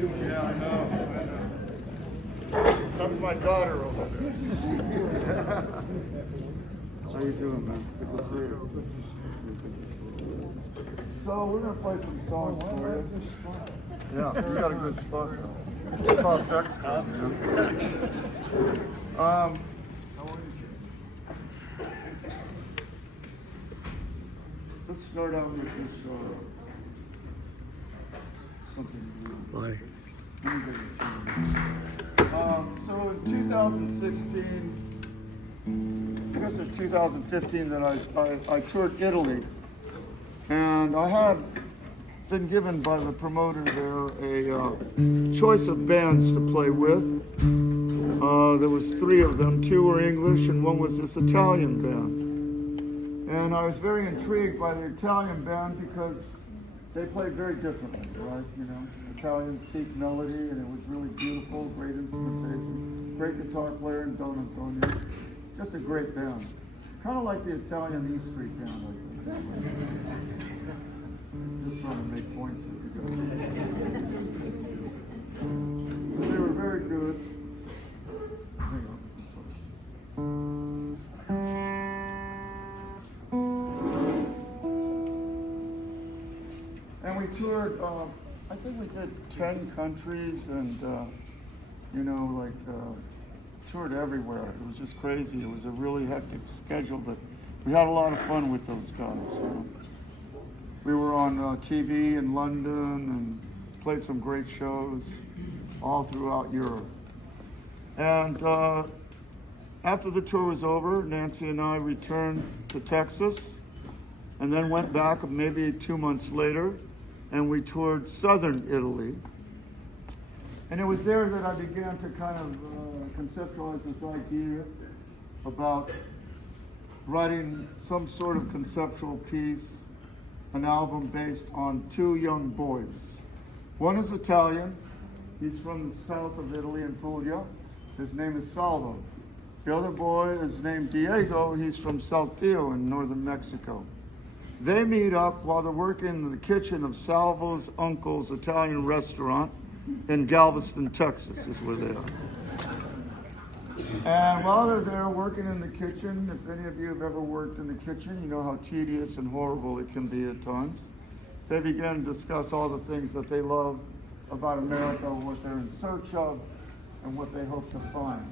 Yeah, I know. That's my daughter over there. How you doing, man? Good to see you. So we're gonna play some songs for you. Yeah, we got a good spot now. It's called Sex Club, let's start out with this something. So in 2016, I guess it was 2015 that I toured Italy, and I had been given by the promoter there a choice of bands to play with. There was 3 of them, 2 were English and 1 was this Italian band. And I was very intrigued by the Italian band because they played very differently, right? You know, Italians seek melody, and it was really beautiful, great instrumentation, great guitar player in Don Antonio. Just a great band. Kind of like the Italian E Street band, I think. Just trying to make points with you guys. They were very good. Hang on. And we toured, I think we did 10 countries and, toured everywhere. It was just crazy. It was a really hectic schedule, but we had a lot of fun with those guys. You know? We were on TV in London and played some great shows all throughout Europe. And after the tour was over, Nancy and I returned to Texas and then went back maybe 2 months later, and we toured southern Italy. And it was there that I began to kind of conceptualize this idea about writing some sort of conceptual piece, an album based on 2 young boys. One is Italian. He's from the south of Italy in Puglia. His name is Salvo. The other boy is named Diego. He's from Saltillo in northern Mexico. They meet up while they're working in the kitchen of Salvo's uncle's Italian restaurant in Galveston, Texas, is where they are. And while they're there working in the kitchen, if any of you have ever worked in the kitchen, you know how tedious and horrible it can be at times. They begin to discuss all the things that they love about America, what they're in search of, and what they hope to find.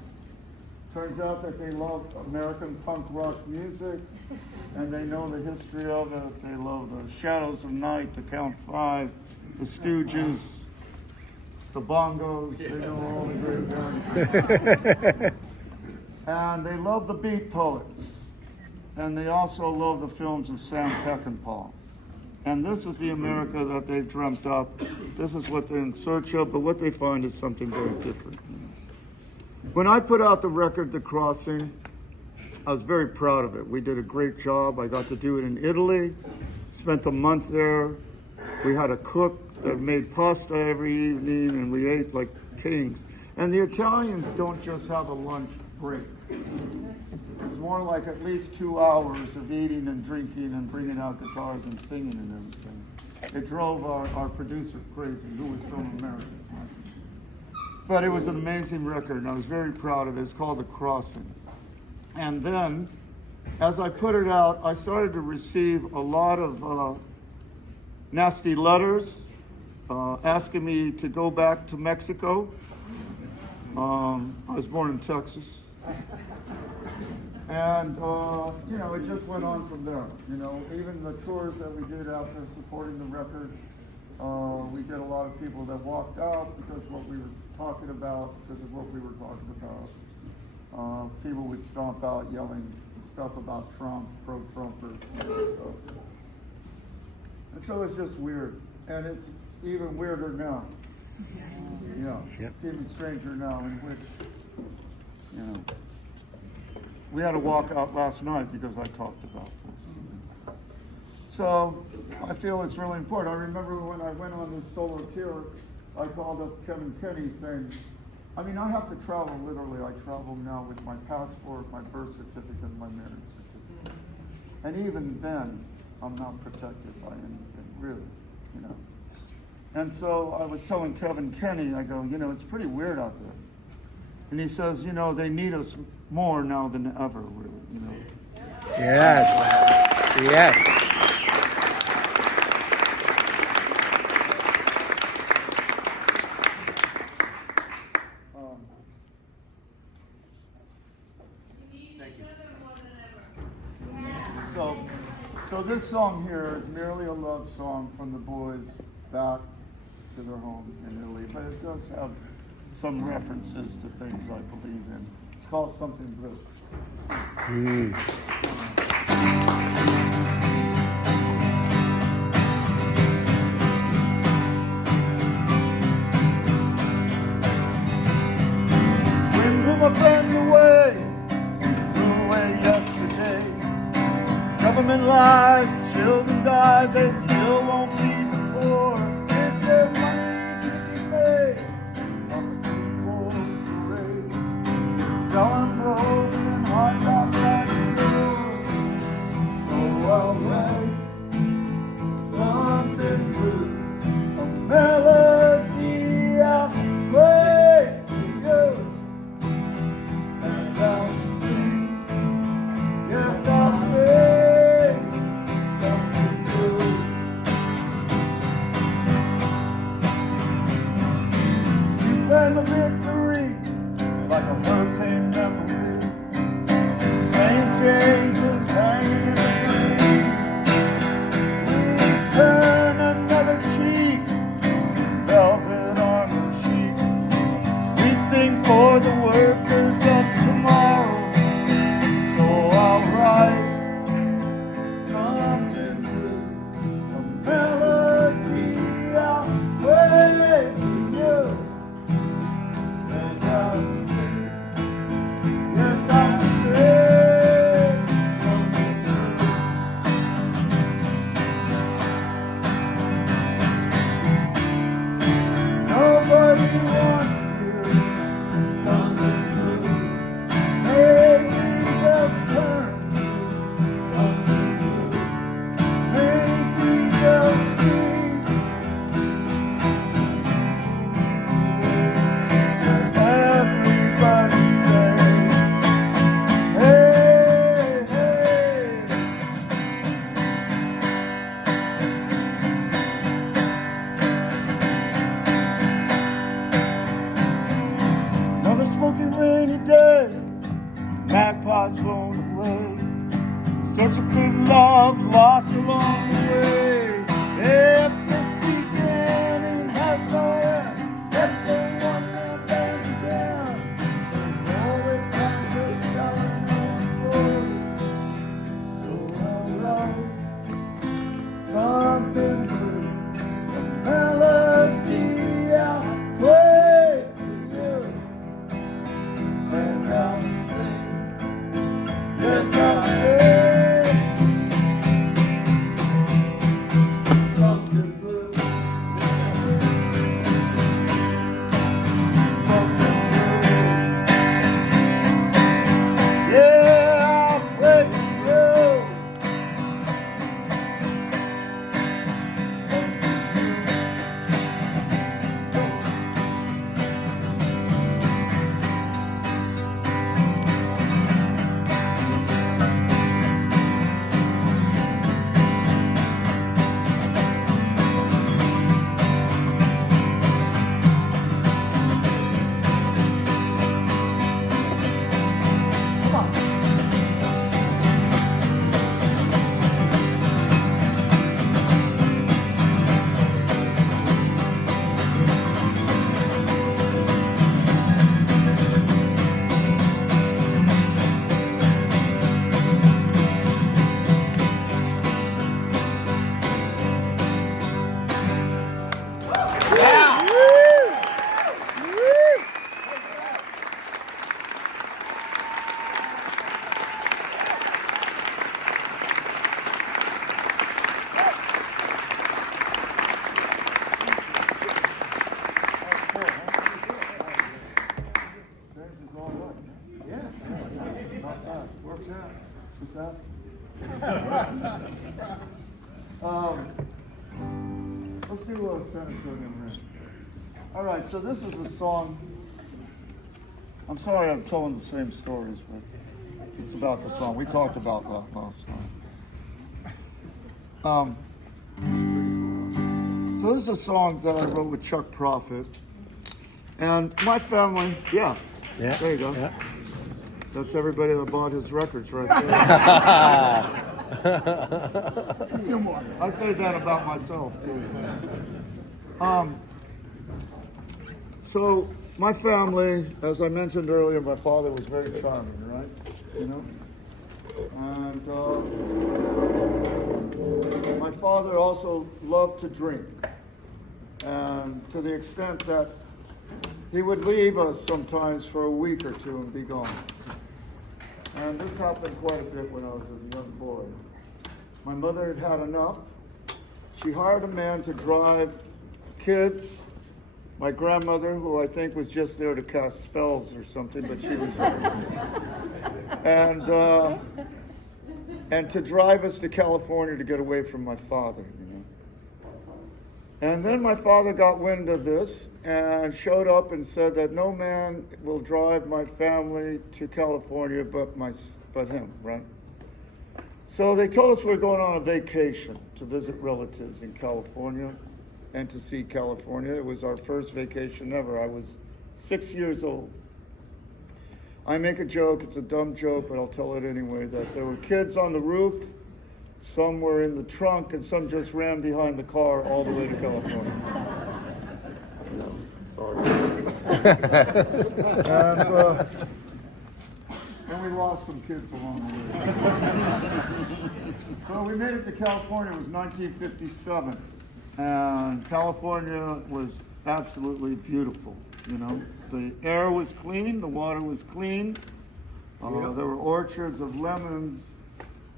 Turns out that they love American punk rock music, and they know the history of it. They love the Shadows of Night, the Count 5, the Stooges, the Bongos. They know all the great bands. And they love the Beat Poets, and they also love the films of Sam Peckinpah. And this is the America that they've dreamt up. This is what they're in search of, but what they find is something very different. When I put out the record, The Crossing, I was very proud of it. We did a great job. I got to do it in Italy, spent a month there. We had a cook that made pasta every evening, and we ate like kings. And the Italians don't just have a lunch break. It's more like at least 2 hours of eating and drinking and bringing out guitars and singing and everything. It drove our producer crazy, who was from America. But it was an amazing record, and I was very proud of it. It's called The Crossing. And then, as I put it out, I started to receive a lot of nasty letters asking me to go back to Mexico. I was born in Texas. And, it just went on from there. Even the tours that we did after supporting the record, we get a lot of people that walked out because of what we were talking about, people would stomp out yelling stuff about Trump, pro-Trumpers, stuff. And so it's just weird. And it's even weirder now. Yeah. Yep. It's even stranger now, in which, we had to walk out last night because I talked about this. So I feel it's really important. I remember when I went on this solo tour, I called up Kevin Kenny saying, I have to travel literally. I travel now with my passport, my birth certificate, and my marriage certificate. And even then, I'm not protected by anything, really, And so I was telling Kevin Kenny, I go, it's pretty weird out there. And he says, they need us more now than ever, really, Yes. Yes. So this song here is merely a love song from the boys back to their home in Italy, but it does have some references to things I believe in. It's called Something Blue. Wind blew my friend away, flew away yesterday. Government lies, children die, they still won't feed the poor. Is there money to be made on the people's parade? Selling broken hearts outside the door. So I'll write something blue, a melody I'll play for you, and I'll sing, yes I'll sing something blue. You claim a victory like a hurricane memory. Same changes hanging in the breeze. We turn another cheek, velvet armor chic. We sing for the workers of tomorrow. So I'll write something blue, a melody I'll play for you. All right, so this is a song. I'm sorry I'm telling the same stories, but it's about the song. We talked about that last time. So this is a song that I wrote with Chuck Prophet. And my family, there you go. Yeah. That's everybody that bought his records right there. I say that about myself too. So my family, as I mentioned earlier, my father was very charming, right? You know? And my father also loved to drink. And to the extent that he would leave us sometimes for a week or two and be gone. And this happened quite a bit when I was a young boy. My mother had had enough. She hired a man to drive kids. My grandmother, who I think was just there to cast spells or something, but she was there. And to drive us to California to get away from my father, you know. And then my father got wind of this and showed up and said that no man will drive my family to California but him, right? So they told us we were going on a vacation to visit relatives in California and to see California. It was our first vacation ever. I was 6 years old. I make a joke, it's a dumb joke, but I'll tell it anyway, that there were kids on the roof, some were in the trunk, and some just ran behind the car all the way to California. No, sorry. And we lost some kids along the way. So we made it to California. It was 1957. And California was absolutely beautiful, you know. The air was clean, the water was clean. There were orchards of lemons,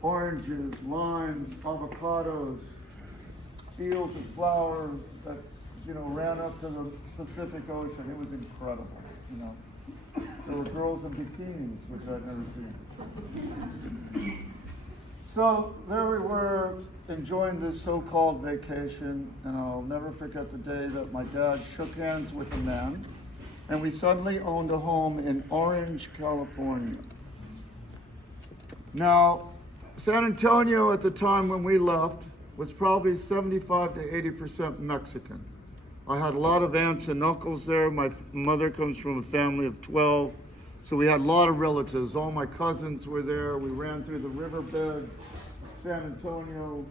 oranges, limes, avocados, fields of flowers that, you know, ran up to the Pacific Ocean. It was incredible, you know. There were girls in bikinis, which I'd never seen. So there we were enjoying this so-called vacation, and I'll never forget the day that my dad shook hands with a man, and we suddenly owned a home in Orange, California. Now, San Antonio at the time when we left was probably 75 to 80% Mexican. I had a lot of aunts and uncles there. My mother comes from a family of 12, so we had a lot of relatives. All my cousins were there. We ran through the riverbed, San Antonio.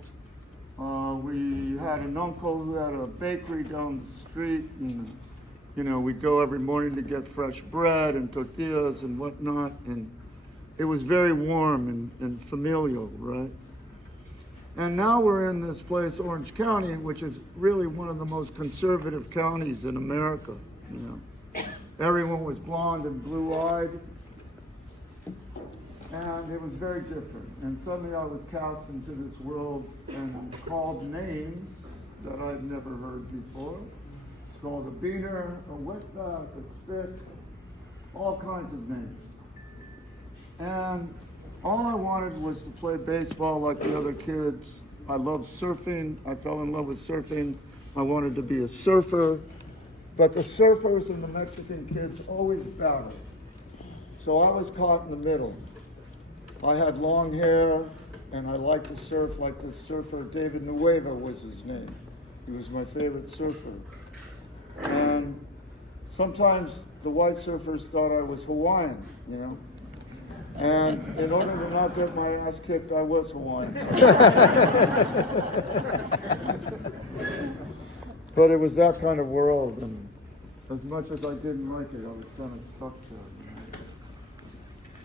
We had an uncle who had a bakery down the street, and you know, we'd go every morning to get fresh bread and tortillas and whatnot, and it was very warm and familial, right? And now we're in this place, Orange County, which is really one of the most conservative counties in America, you know. Everyone was blonde and blue-eyed, and it was very different. And suddenly I was cast into this world and called names that I'd never heard before. It's called a beaner, a wetback, a spit, all kinds of names. And all I wanted was to play baseball like the other kids. I loved surfing. I fell in love with surfing. I wanted to be a surfer. But the surfers and the Mexican kids always battled. So I was caught in the middle. I had long hair, and I liked to surf like this surfer. David Nueva was his name. He was my favorite surfer. And sometimes the white surfers thought I was Hawaiian, you know. And in order to not get my ass kicked, I was Hawaiian. But it was that kind of world, and as much as I didn't like it, I was kind of stuck to it.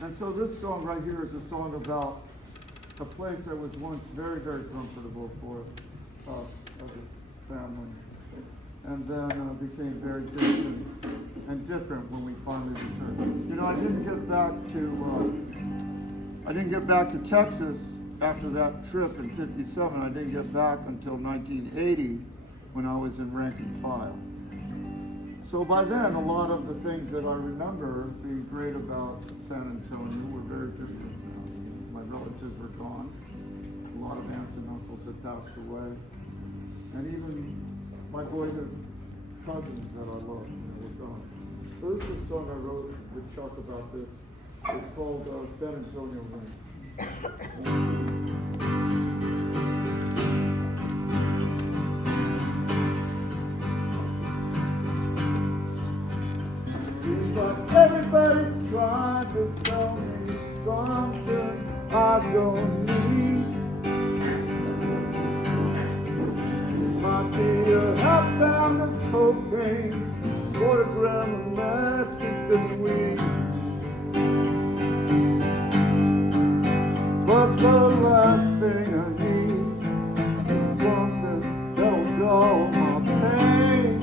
And so this song right here is a song about a place that was once very, very comfortable for us as a family, and then became very distant and different when we finally returned. You know, I didn't get back to Texas after that trip in '57. I didn't get back until 1980 when I was in rank and file. So by then, a lot of the things that I remember being great about San Antonio were very different now. My relatives were gone. A lot of aunts and uncles had passed away. And even my boyhood cousins that I love. We're gone. First, the song I wrote with Chuck about this. It's called San Antonio Rain. But everybody's trying to sell me something I don't need. Might be a half pound of cocaine, quarter gram of Mexican weed. But the last thing I need is something that'll dull my pain.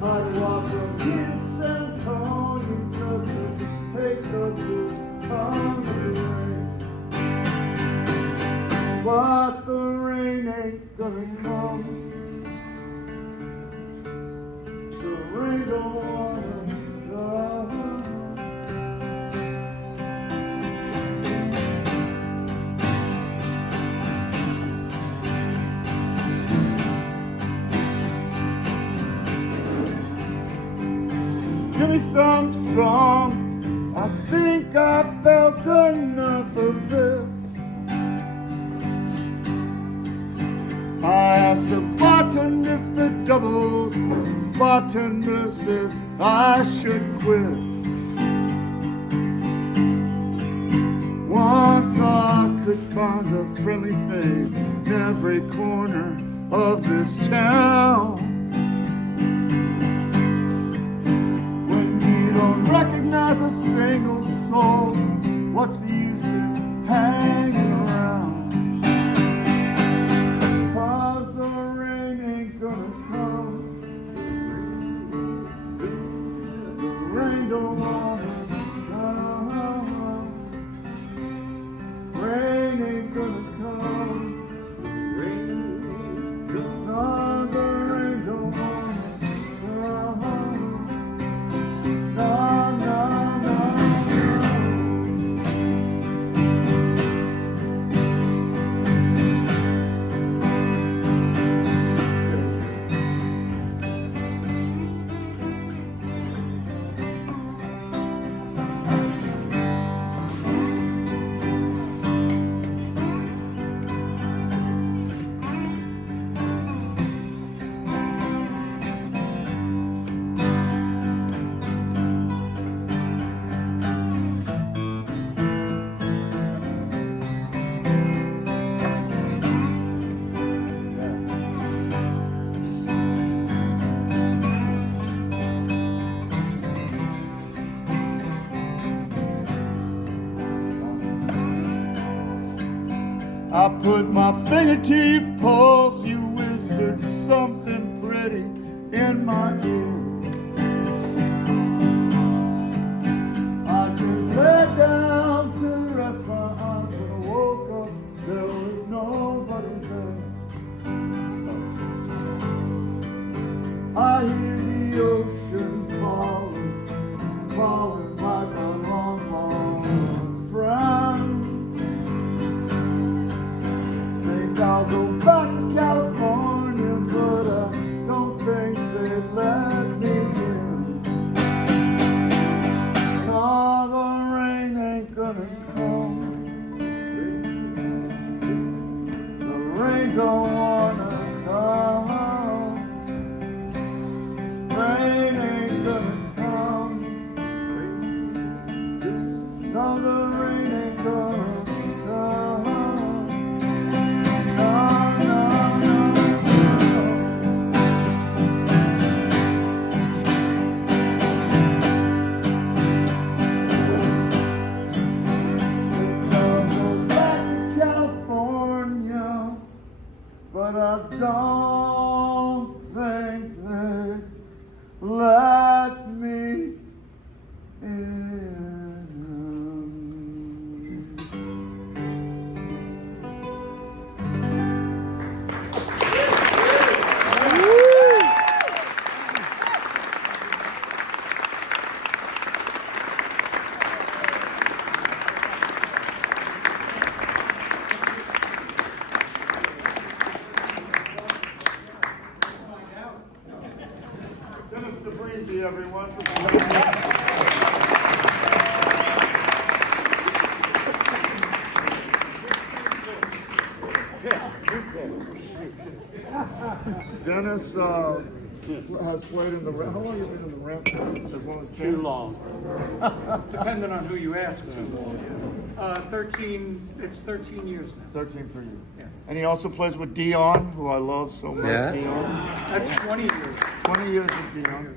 I'd walk from here to San Antonio just to taste of the country rain. But the rain ain't gonna come. The rain don't wanna come. Give me some strong. I think I felt enough of this. I asked the bartender if it doubles. Bartender says I should quit. Once I could find a friendly face in every corner of this town. When you don't recognize a single soul, what's the use in hanging around? Rain don't wanna come. Rain ain't gonna come. No, the rain don't wanna come. No, no, no, I put my finger to your pulse, you whispered something pretty in my ear. I just lay down to rest my eyes. When I woke up, there was nobody there. I hear the ocean calling, calling like a long lost friend. I'll go back to California, but I don't think they'd let me in. No, the rain ain't gonna come. The rain don't wanna come. Rain ain't gonna come. No, the rain ain't gonna come. But I don't think they'd let me in. you, everyone. Dennis has played in the ramp. How long have you been in the ramp? As long as Too long. Depending on who you ask. Too long. 13. It's 13 years now. 13 for you. Yeah. And he also plays with Dion, who I love so much. Yeah. Dion. That's 20 years. 20 years with Dion.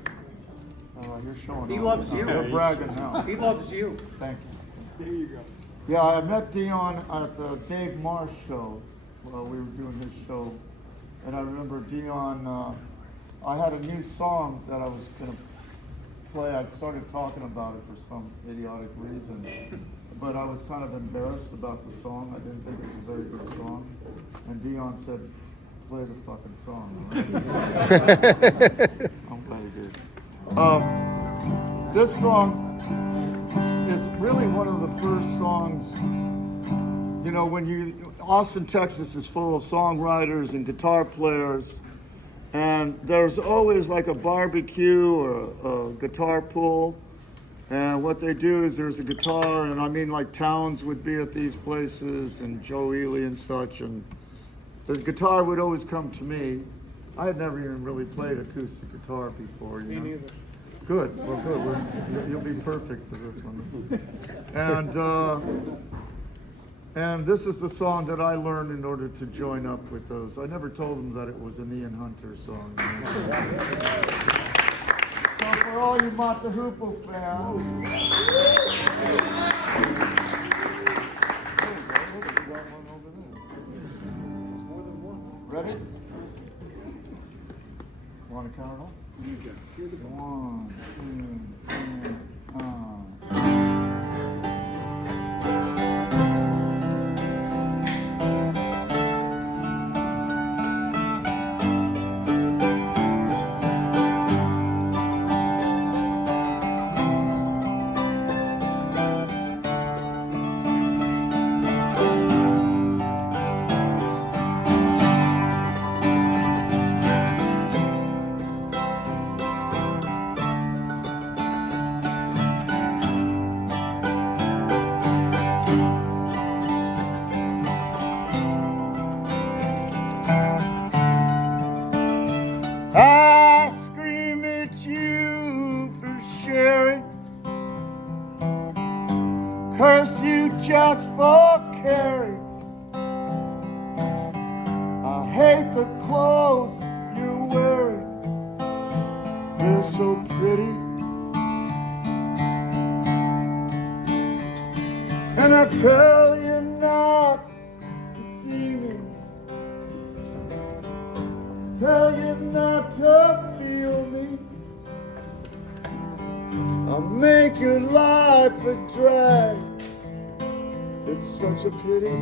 You're showing He off. loves you. You're bragging now. He loves you. Thank you. There you go. Yeah, I met Dion at the Dave Marsh show. While we were doing his show. And I remember Dion, I had a new song that I was going to play. I'd started talking about it for some idiotic reason. But I was kind of embarrassed about the song. I didn't think it was a very good song. And Dion said, play the fucking song. Right? I'm glad he did. This song is really one of the first songs, you know, Austin, Texas is full of songwriters and guitar players. And there's always like a barbecue or a guitar pool. And what they do is there's a guitar, and I mean like Towns would be at these places and Joe Ely and such. And the guitar would always come to me. I had never even really played acoustic guitar before. You know? Me neither. Good. Well, good. You'll be perfect for this one. And this is the song that I learned in order to join up with those. I never told them that it was an Ian Hunter song. So for all you Mott the Hoople fans. Ready? Want to count it off? One, two, I scream at you for sharing, curse you just for caring. I hate the clothes you're wearing, they're so pretty. And I tell you not to see me, tell you not to feel me. I'll make your life a drag, it's such a pity.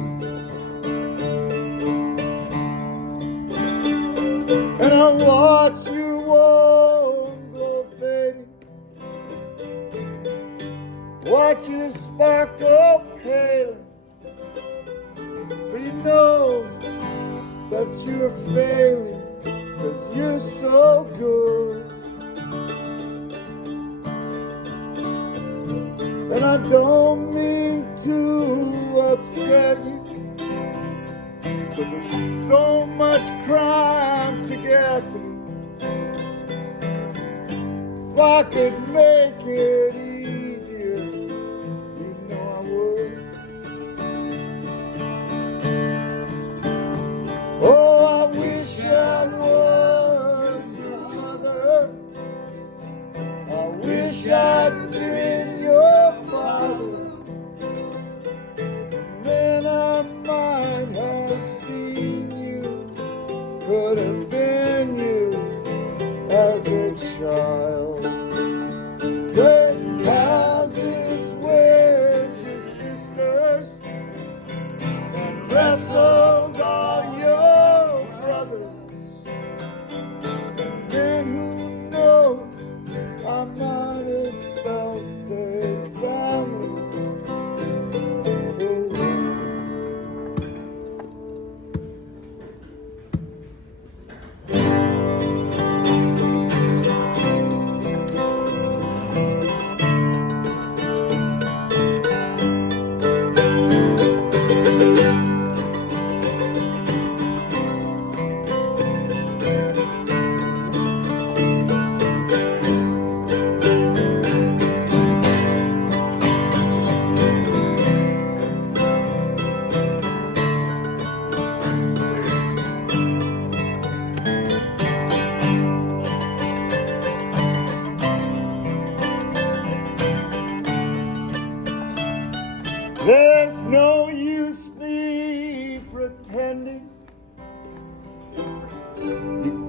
And I watch your warm glow fading, watch your sparkle paling, for you know that you're failing, 'cause you're so good. And I don't mean to upset you, but there's so much crime to get through. If I could make it easier, you know I would. Oh, I wish I was your mother. I wish I'd been your father. Then I might have seen you, could have been you as a child. Great houses with your sisters, and wrestled all your brothers. And then who knows, I might have felt they found me.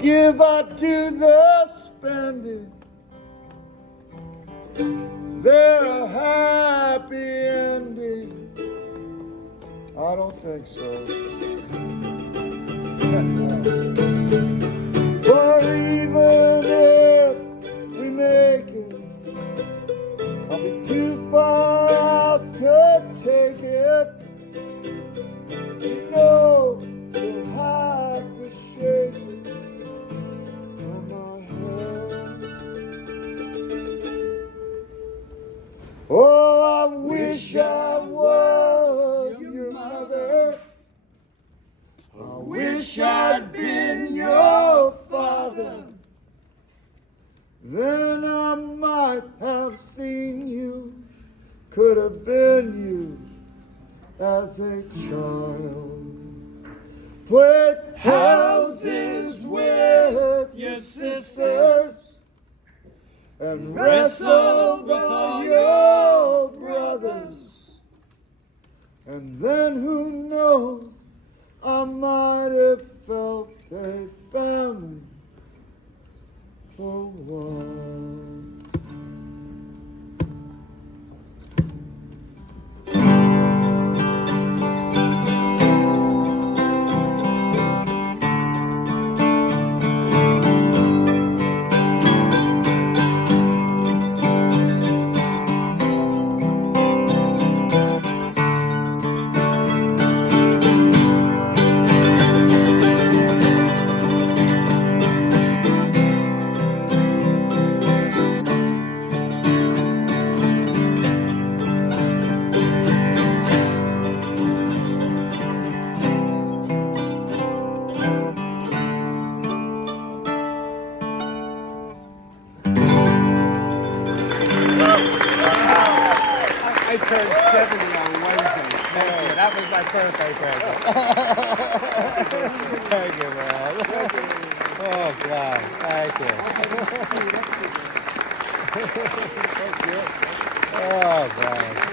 give up to the spending. There a happy ending? I don't think so. For even if we make it, I'll be too far out to take it. You know you'll have to shake it from my head. Oh, I wish I was your mother. I wish I'd been your father. Then I might have seen you, could have been you as a child. Played houses with your sisters and wrestled with all your brothers. And then who knows, I might have felt a family for a while. I turned 70 on Wednesday. Thank you. That was my birthday present. Thank you, man. Oh, God. Thank you. Oh, God.